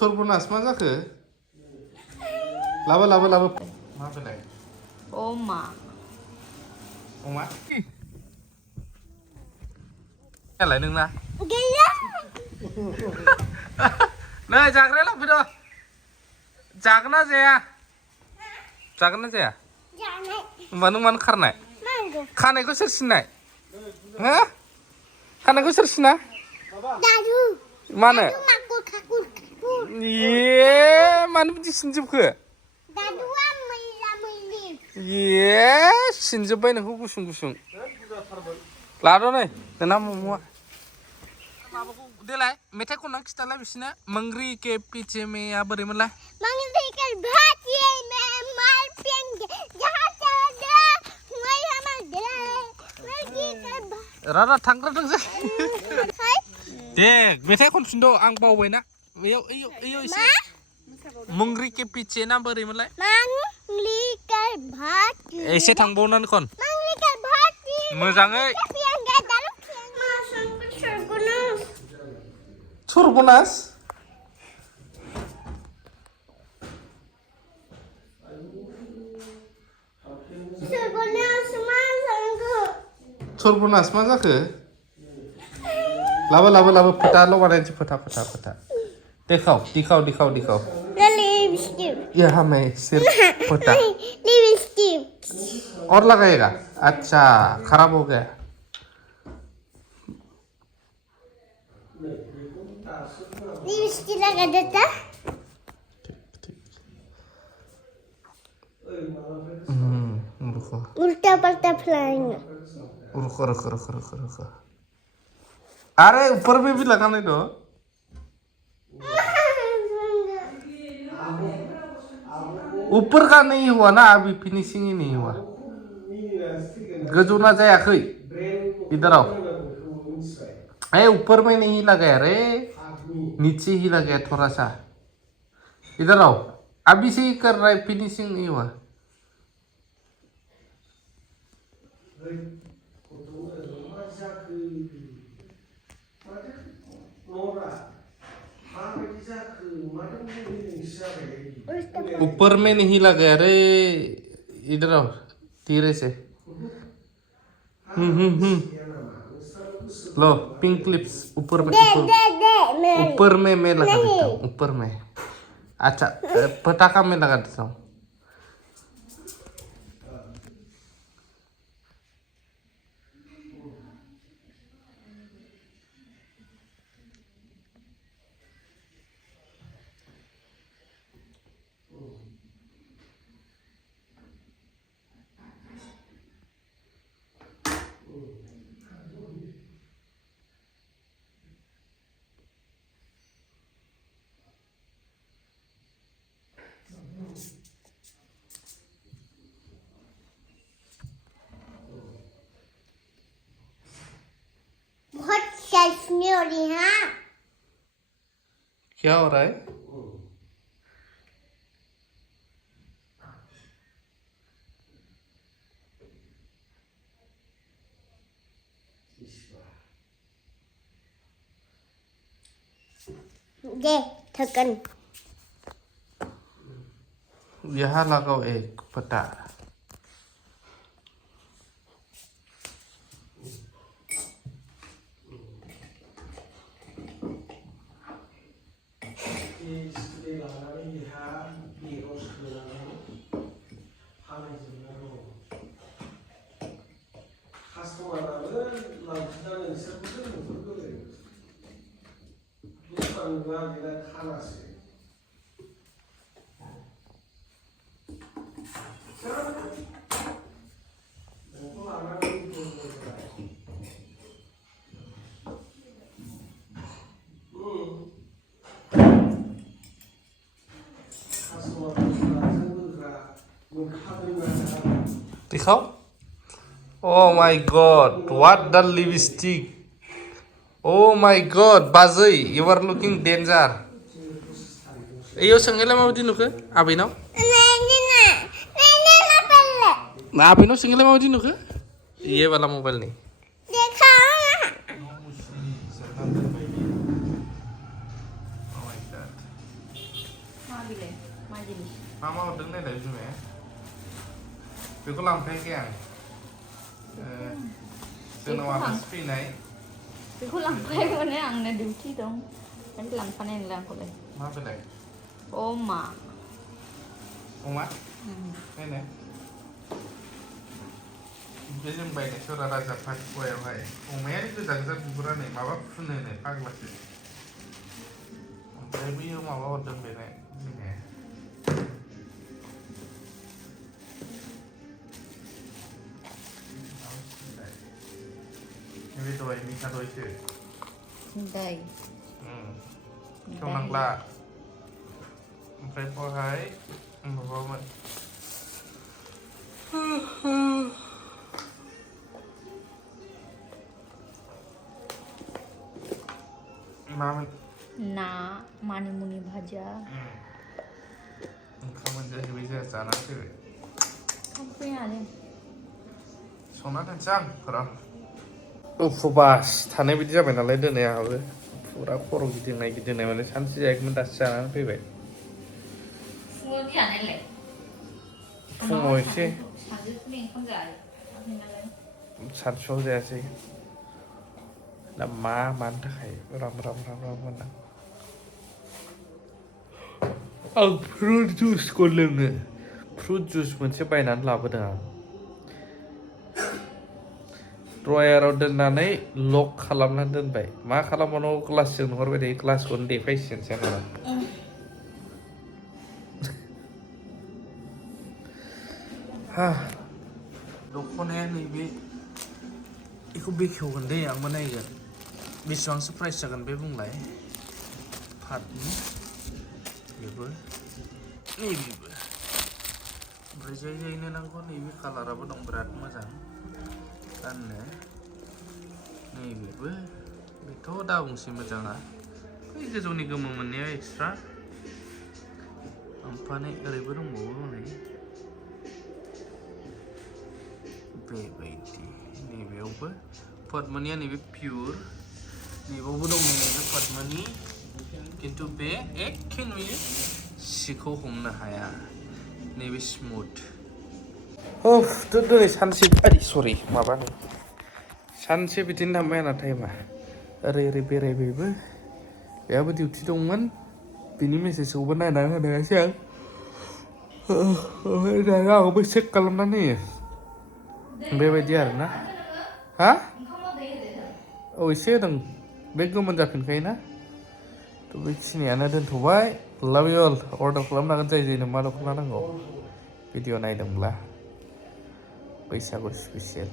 sorbonas मा जाखो लाबो लाबो लाबो मा बेलाय अमा अमा यालाय नोंना गैया नै जाग्राया लांफैद' जागोन ना जाया जागोन ना जाया जानाय होमबा नों मानो खारनाय नांगौ खानायखौ सोर सिननाय हो खानायखौ सोर सिना दादु मानो माकुर खाकुर खाकुर ये मानो बिदि सिनजोबखो दादुआ मैला मैलि ये सिनजोब्बाय नोंखौ गुसुं गुसुं लाद' नै नोंना मम'आ माबाखौ देलाय मेथाइ खनना खिथालाय बिसिनो मंगरी के पीछे मेया बोरैमोनलाय मंगरी के भातिये में मार पेंगे जहां चला मैं हमर मंगरी के रारा थांग्रा थांसै दे मेथाइ खनफिनद' आं बावबायना बेयाव ओइयाव एसे मंगरी के पीछे ना बोरैमोनलाय मंगरी के भातिये एसे थांबावनानै खन मंगरी के भातिये मोजाङै पेंगे दालु sorbonas sorbonas मा जाखो लाबो लाबो लाबो फोथाल' बानायनोसै फोथा दिखाओ लिपस्टिक यहाँ में सिर्फ फोटा लिपस्टिक और लगाएगा अच्छा खराब हो गया लिपस्टिक लगा देता रुको उल्टा पलटा फैलाएंगे रुको अरे ऊपर में भी लगाने दो ऊपर का नहीं हुआ ना अभी फिनिशिंग ही नहीं हुआ गजोना जायाखै इधर आओ ए ऊपर में नहीं लगाया रे नीचे ही लगाया थोड़ा सा इधर आओ अभी से ही कर रहा है फिनिशिंग नहीं हुआ ऊपर में नहीं लगाया रे इधर आओ धीरे से लो पिंक क्लिप्स ऊपर में ऊपर में मैं लगा देता हूँ ऊपर में अच्छा पटाखा में लगा देता हूँ बहुत सेल्फी हो रही है क्या हो रहा है ये थकन यहाँ लगाओ एक पटा दिखाओ Oh my god, what the lipstick. Oh my god, Bazai, you are looking danger. Iyo sengele mau di nuke? Abino? Nah, Abino sengele mau di nuke? Iya wala mobile nih. Oh my god. जिनिस मा हरदों नायलाय बिमाया बेखौ लांफायाखै आं जोंनाव आलासि फैनाय बेखौ लांफायाखैमोन आंना डिउटि दं ओंखायनो लांफानाय नंला आंखौलाय मा बेलाय अमा अमा नायनाय बे जों बायनाय सरा राजा पाटकुवायावहाय अमायानो गोजा गोजा बिगुरा नै माबा फुनो नै फाग्लासो ओमफ्राय बैयो माबा हरदों बेलाय बिमाया बे दहाय मिठा दहायसो दै खेवनांला ओमफ्राय बहाय माबामोन मामोन ना मानिमुनि भाजा ओंखाम मोनजाहैबाय जोंहा जानानै फैबाय फैनानै संना दोनसै आं र' उपबास थानाय बायदि जाबाय नालाय दिनै आंहाबो फुरा खर' गिदिंनाय माने सानसे जायाखैमोन दासो जानानै फैबाय फुङाव जानायलाय फुङाव एसे सानजौफुनि ओंखाम जायो सानसुआव जायासै दा मानि थाखाय राम होनना आं फ्रुट जुसखौ लोङो फ्रुट जुस मोनसे बायनानै लाबोदों आं ड्रयाराव दोननानै लक खालामनानै दोनबाय मा खालामबावनांगौ ग्लासजों नुहरबाय थायो ग्लासखौनो देखायसिगोनसै आं दख'नाया नैबे बेखौ बेखेवगोन दै आंबो नायगोन बेसेबांसो प्राइस जागोन बे बुंलाय पाटनि बेबो नैबेबो ओमफ्राय जायनो नांगौ नैबे कालाराबो दं बिराद मोजां गाननो नैबेबो बेथ' दा बुंसै मोजाङा बै गोजौनि गोमो मोननाया एक्सट्रा ओमफ्राय ओरैबो दंबावो हनै बेबायदि नैबेयावबो पद्मनिया नैबे पियुर नैबावबो दं नैबे पद्मनि खिन्थु बे एखे नुयो सिखौ हमनो हाया नैबे स्मुथ दिनै सानसे सरि माबानो सानसे बिदिनो थांबाय आंना टाइमा ओरै बेरायबायबो बेहाबो डिउटि दंमोन बिनि मेसेजखौबो नायनानै होनो हायासै आं ओमफ्राय दाना आंबो चेक खालामनानै होयो बेबायदि आरोना हा औ एसे होदों बे गोमोन जाफिनखायोना थ' बेखिनियानो दोनथ'बाय लाभ इउ अल अर्डार खालामनो हागोन जायनो मा दख'ना नांगौ भिडिअ नायदोंब्ला बैसागु स्पेसियेल